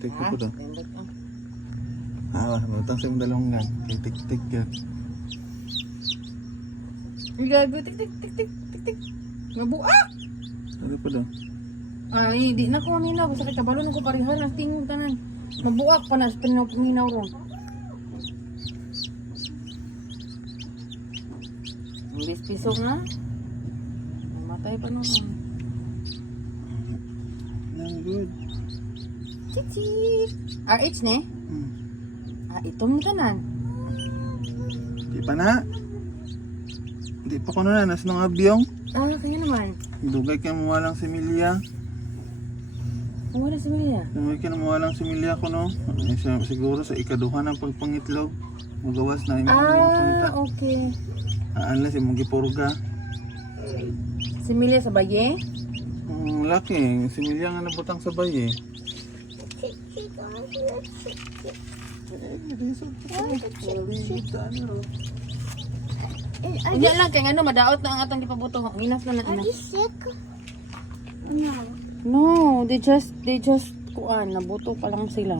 Tik-tik ko daw. Matang sa mong dalawang gan. Tik-tik yan. Gago, tik-tik. Mabuak! Ano pa daw? Ay, di na ko aminaw. Basta kay kabalo na ko parihan. Ang tingin tanan. Mabuak pa na. Paminaw ron. Imbis piso nga. Namatay pa noon. Good. Chichi! RH ne? Itong tanan. Di pa na. Di pa ko na nas ng abiyong. Kaya naman. Dugay ka mawalang similya. Wala si Maria. Dugay ka na mawalang similya ko no. Siguro sa ikaduha ng pagpangitlog. Magawas na imong punta. Okay. Unless imong gipurga. Si Milia sa baye? Laki. Similya nga nabutang sa baye. Hindi lang kay ano madaot na ang atong gipabuto. Enough na ina. No, they just kuan nabuto pa lang sila.